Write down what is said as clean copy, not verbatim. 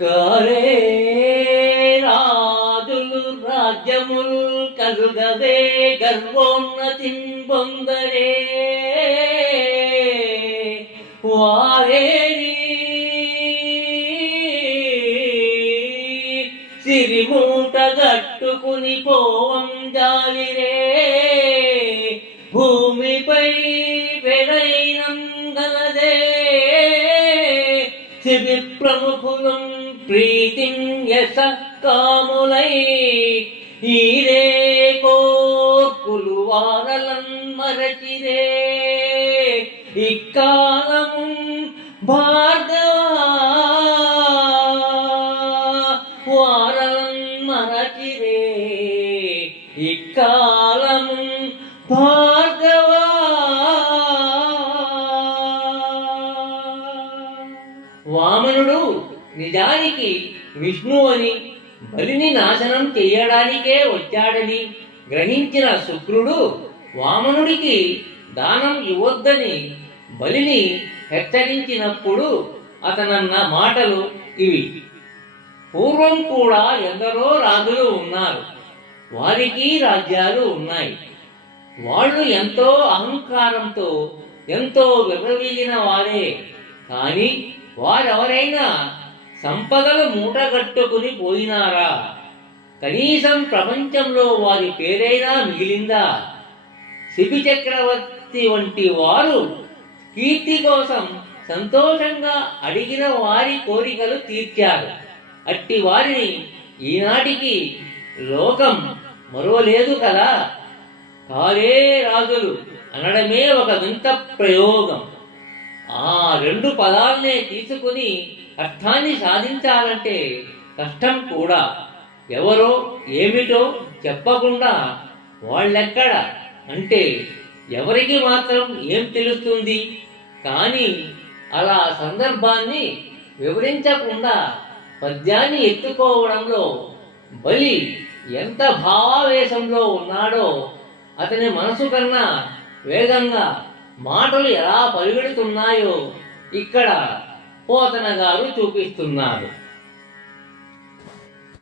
కారే రాజులు రాజ్యముల్ కలుగవే గర్వోన్నతిం పొందరే వారేరి సిరిమూట గట్టుకుని పోవం జాలిరే భూమిపై వెరైనం గలదే శిబి ప్రముఖులం ప్రీతిం యశ కాములై ఈరే కోర్కులు వారలం మరచిరే ఇక్కాలము భార్గవ వారలం మరచిరే ఇక్కాలము భార్గవ. వామనుడు నిజానికి విష్ణు అని బలిని నాశనం చెయ్యడానికే వచ్చాడని గ్రహించిన శుక్రుడు వామనుడికి దానం ఇవ్వొద్దని బలిని హెచ్చరించినప్పుడు అతనన్న మాటలు ఇవి. పూర్వం కూడా ఎందరో రాజులు ఉన్నారు, వారికి రాజ్యాలు ఉన్నాయి. వాళ్ళు ఎంతో అహంకారంతో ఎంతో విర్రవీగిన వారే. కానీ వారెవరైనా సంపదలు మూటగట్టుకుని పోయినారా? కనీసం ప్రపంచంలో వారి పేరైనా మిగిలిందా? శిబి చక్రవర్తి వంటి వారు కీర్తి కోసం సంతోషంగా అడిగిన వారి కోరికలు తీర్చారు. అట్టి వారిని ఈనాటికి లోకం మరవలేదు కదా. కాలే రాజులు అనడమే ఒక వింత ప్రయోగం. ఆ రెండు పదాలనే తీసుకుని అర్థాన్ని సాధించాలంటే కష్టం కూడా. ఎవరో ఏమిటో చెప్పకుండా వాళ్ళెక్కడ అంటే ఎవరికి మాత్రం ఏం తెలుస్తుంది? కానీ అలా సందర్భాన్ని వివరించకుండా పద్యాన్ని ఎత్తుకోవడంలో బలి ఎంత భావావేశంలో ఉన్నాడో అతని మనసు కన్నా వేగంగా మాటలు ఎలా పరిగెడుతున్నాయో ఇక్కడ పోతన గారు చూపిస్తున్నారు.